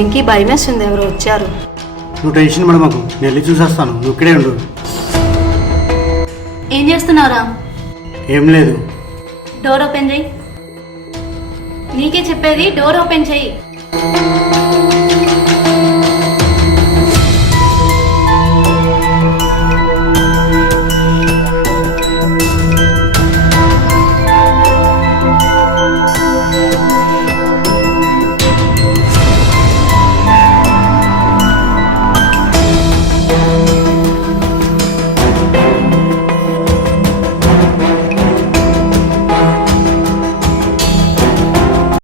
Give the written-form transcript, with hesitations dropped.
వెంకీ భయమేస్తుంది, ఎవరు వచ్చారు. నువ్వు టెన్షన్ పడమాకు, నేను వెళ్ళి చూసేస్తాను, నువ్వు ఇక్కడే ఉండు. ఏం చేస్తున్నారా? ఏం లేదు. డోర్ ఓపెన్ చేయి. నీకే చెప్పేది, డోర్ ఓపెన్ చేయి.